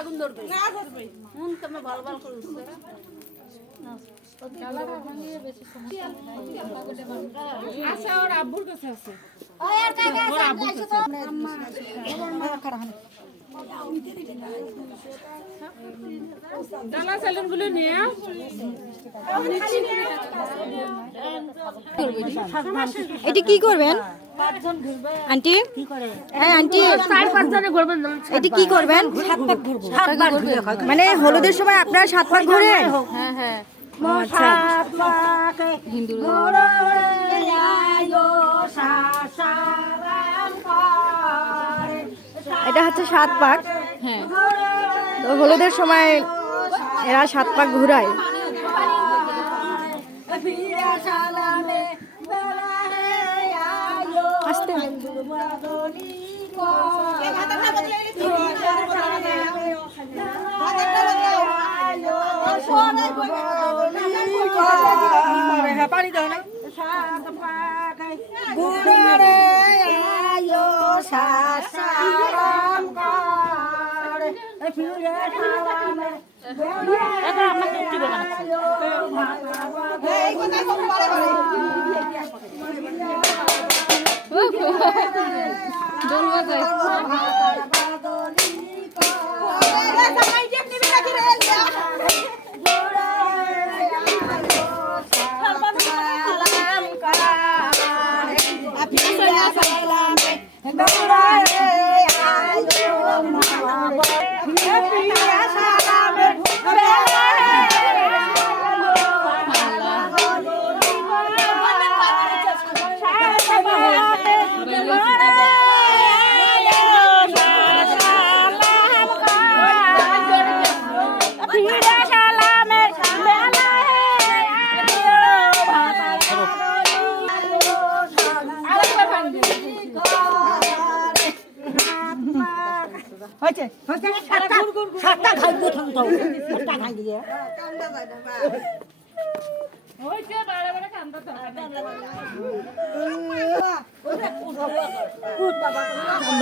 আগুন ধরবে ভালো ভালো করে আচ্ছা ওর আব্বুর কাছে আছে ডালা চালন গুলো নিয়ে এটা কি করবেন আন্টি? হ্যাঁ আন্টি, এটা কি করবেন? মানে হলুদের সময় আপনারা 7 পাক ঘোরেন? হ্যাঁ হ্যাঁ আচ্ছা। এটা হচ্ছে 7 পাক। হ্যাঁ তো হলুদের সময় এরা 7 পাক ঘুরায়। আসতে পানি দাও না দোল বাজায়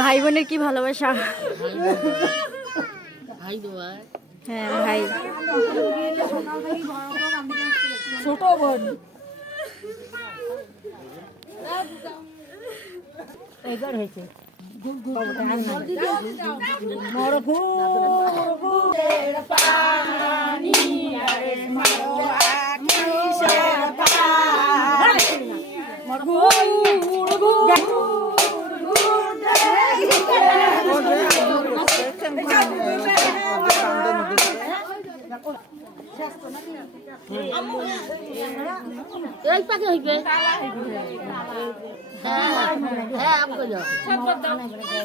ভাই বোনের কি ভালোবাসা। হ্যাঁ ভাই, ছোট বোন এবার হয়েছে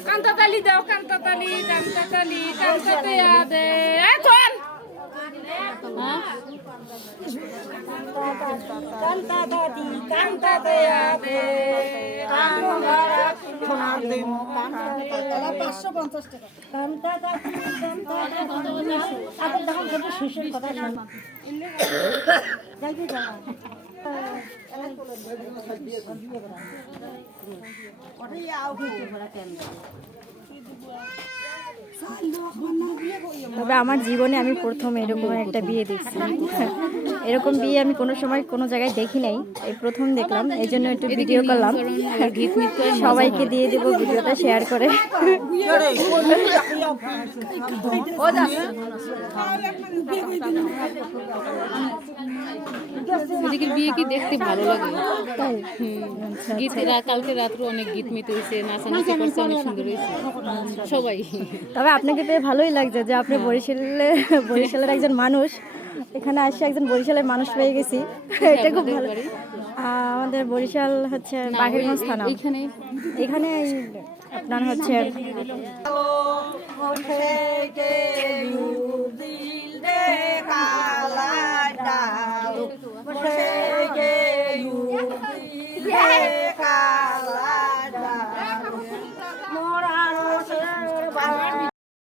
কান্তাতালি দাও কান্তাতালি কান্তাতালি কান্তাতে আদে এখন কান্তাদাদি কান্তাতে আদে সোনার দিন 550 টাকা কান্তাদাদি কান্তাদাদি আপনি তখন কত শেষের কথা শুনুন যাইতে যাও তবে আমার জীবনে আমি প্রথম এরকম একটা বিয়ে দেখছি। এরকম বিয়ে আমি কোনো সময় কোনো জায়গায় দেখি নাই, এই প্রথম দেখলাম। এই জন্য একটু ভিডিও করলাম, সবাইকে দিয়ে দেব ভিডিওটা শেয়ার করে। এদিকের বিয়ে কি দেখতে ভালো লাগে। গীত কালকে রাত্রে অনেক গীত মিতে হয়েছে, নাচানাচি করছে, অনেক সুন্দর হয়েছে সবাই। তবে আপনাকে পেয়ে ভালোই লাগছে যে আপনি বরিশালের একজন মানুষ, এখানে আসে একজন বরিশালের মানুষ পেয়ে গেছি, এটা খুব ভালো। আমাদের বরিশাল হচ্ছে বাঘেরগঞ্জ থানা, এখানে আপনার হচ্ছে